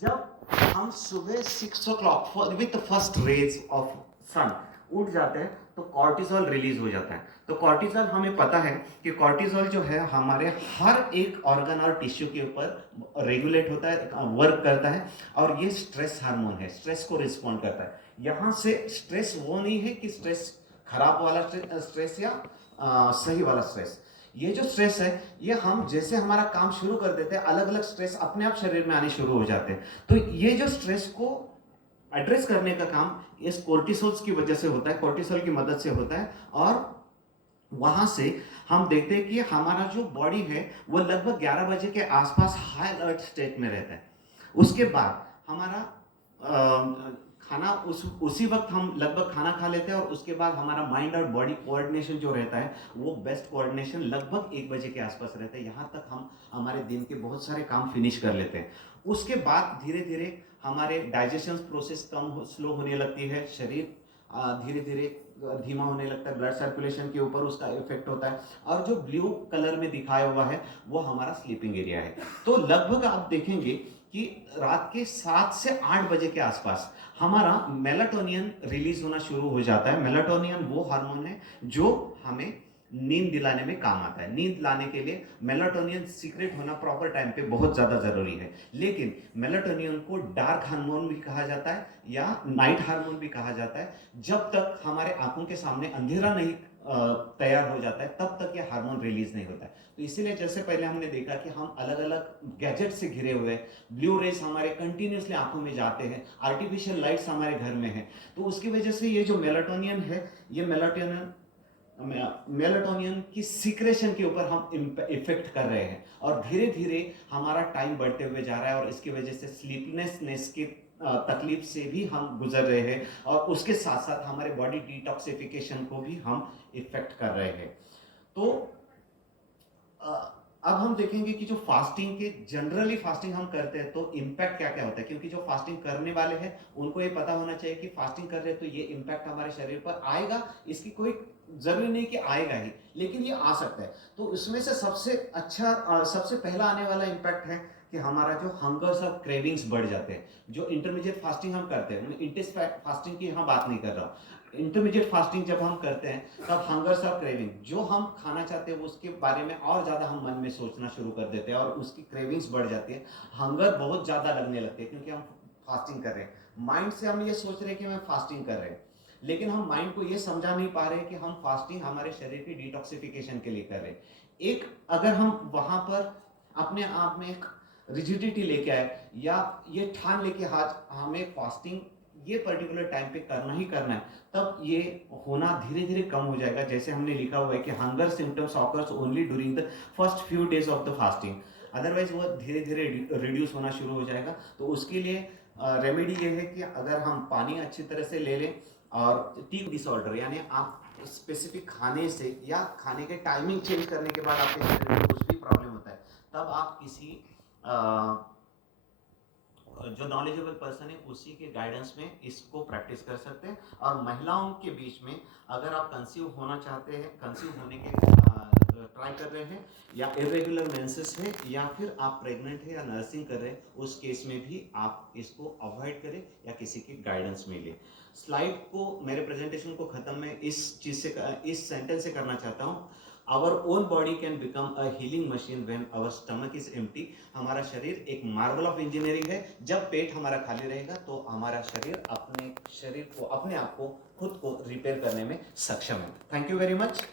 जब हम सुबह 6 o'clock with the first rays of sun उठ जाते हैं तो कॉर्टिसोल रिलीज हो जाता है। तो कॉर्टिसोल हमें पता है कि कॉर्टिसोल जो है हमारे हर एक ऑर्गन और टिश्यू के ऊपर रेगुलेट होता है, वर्क करता है, और ये स्ट्रेस हार्मोन है, स्ट्रेस को रिस्पॉन्ड करता है। यहाँ से स्ट्रेस वो नहीं है कि स्ट्रेस खराब वाला स्ट्रेस या सही वाला स्ट्रेस। ये जो स्ट्रेस है ये हम जैसे हमारा काम शुरू कर देते हैं, अलग अलग स्ट्रेस अपने आप शरीर में आने शुरू हो जाते हैं। तो ये जो स्ट्रेस को एड्रेस करने का काम इस कोर्टिसोल्स की वजह से होता है, कोर्टिसोल की मदद से होता है। और वहां से हम देखते हैं कि हमारा जो बॉडी है वो लगभग 11 बजे के आसपास हाई अलर्ट स्टेट में रहता है। उसके बाद हमारा खाना उसी वक्त हम लगभग खाना खा लेते हैं, और उसके बाद हमारा माइंड और बॉडी कोऑर्डिनेशन जो रहता है वो बेस्ट कोऑर्डिनेशन लगभग 1 बजे के आसपास रहता है। यहाँ तक हम हमारे दिन के बहुत सारे काम फिनिश कर लेते हैं। उसके बाद धीरे धीरे हमारे डाइजेशन प्रोसेस स्लो होने लगती है, शरीर धीरे धीरे धीमा होने लगता है, ब्लड सर्कुलेशन के ऊपर उसका इफेक्ट होता है, और जो ब्लू कलर में दिखाया हुआ है वो हमारा स्लीपिंग एरिया है। तो लगभग आप देखेंगे कि रात के 7 से 8 बजे के आसपास हमारा मेलाटोनियन रिलीज होना शुरू हो जाता है। मेलाटोनियन वो हार्मोन है जो हमें नींद दिलाने में काम आता है। नींद लाने के लिए मेलाटोनियन सीक्रेट होना प्रॉपर टाइम पे बहुत ज़्यादा ज़रूरी है। लेकिन मेलाटोनियन को डार्क हार्मोन भी कहा जाता है या नाइट हार्मोन भी कहा जाता है। जब तक हमारे आंखों के सामने अंधेरा नहीं तैयार हो जाता है तब तक ये हार्मोन रिलीज नहीं होता है। तो इसीलिए जैसे पहले हमने देखा कि हम अलग अलग गैजेट से घिरे हुए, ब्लू रेज हमारे कंटिन्यूसली आंखों में जाते हैं, आर्टिफिशियल लाइट्स हमारे घर में है, तो उसकी वजह से ये जो मेलाटोनियन है, ये मेलाटोनियन की सीक्रेशन के ऊपर हम इफेक्ट कर रहे हैं, और धीरे धीरे हमारा टाइम बढ़ते हुए जा रहा है, और इसकी वजह से स्लीपनेसनेस की तकलीफ से भी हम गुजर रहे हैं, और उसके साथ साथ हमारे बॉडी डिटॉक्सिफिकेशन को भी हम इफेक्ट कर रहे हैं। तो अब हम देखेंगे कि जो फास्टिंग के जनरली फास्टिंग हम करते हैं तो इम्पैक्ट क्या क्या होता है, क्योंकि जो फास्टिंग करने वाले हैं उनको ये पता होना चाहिए कि फास्टिंग कर रहे हैं तो ये इम्पैक्ट हमारे शरीर पर आएगा। इसकी कोई जरूरी नहीं कि आएगा ही, लेकिन ये आ सकता है। तो इसमें से सबसे अच्छा सबसे पहला आने वाला इम्पैक्ट है कि हमारा जो हंगर्स और क्रेविंग्स बढ़ जाते हैं। जो इंटरमीडिएट फास्टिंग हम करते हैं, मैं इंटेंस फास्टिंग की यहाँ बात नहीं कर रहा हूँ, इंटरमीडिएट फास्टिंग जब हम करते हैं तब हंगर्स और क्रेविंग, जो हम खाना चाहते हैं उसके बारे में और ज़्यादा हम मन में सोचना शुरू कर देते हैं, और उसकी क्रेविंग्स बढ़ जाती है, हंगर बहुत ज़्यादा लगने लगती है, क्योंकि हम फास्टिंग कर रहे हैं। माइंड से हम ये सोच रहे हैं कि मैं फास्टिंग कर रहे हैं, लेकिन हम माइंड को ये समझा नहीं पा रहे कि हम फास्टिंग हमारे शरीर की डिटॉक्सिफिकेशन के लिए कर रहे हैं। एक अगर हम वहाँ पर अपने आप में एक रिजिडिटी लेके आए, या ये ठान लेके हाथ हमें फास्टिंग ये पर्टिकुलर टाइम पे करना ही करना है, तब ये होना धीरे धीरे कम हो जाएगा। जैसे हमने लिखा हुआ है कि hunger symptoms occurs only during the first few days of the fasting, otherwise वो धीरे धीरे रिड्यूस होना शुरू हो जाएगा। तो उसके लिए रेमेडी ये है कि अगर हम पानी अच्छी तरह से ले लें, और टी डिसऑर्डर यानी आप स्पेसिफिक खाने से या खाने के टाइमिंग चेंज करने के बाद आपके शरीर में कुछ भी प्रॉब्लम होता है, तब आप किसी जो नॉलेजेबल पर्सन है उसी के गाइडेंस में इसको प्रैक्टिस कर सकते हैं। और महिलाओं के बीच में अगर आप कंसीव होना चाहते हैं, कंसीव होने के ट्राई कर रहे हैं, या इरेगुलर मेंसेस है, या फिर आप प्रेग्नेंट है या नर्सिंग कर रहे हैं, उस केस में भी आप इसको अवॉइड करें या किसी की गाइडेंस में लें। स्लाइड को, मेरे प्रेजेंटेशन को ख़त्म मैं इस चीज़ से, इस सेंटेंस से करना चाहता हूँ। Our own body can become a healing machine when our stomach is empty। हमारा शरीर एक मार्वल ऑफ इंजीनियरिंग है। जब पेट हमारा खाली रहेगा तो हमारा शरीर अपने शरीर को, अपने आप को, खुद को रिपेयर करने में सक्षम है। Thank you very much.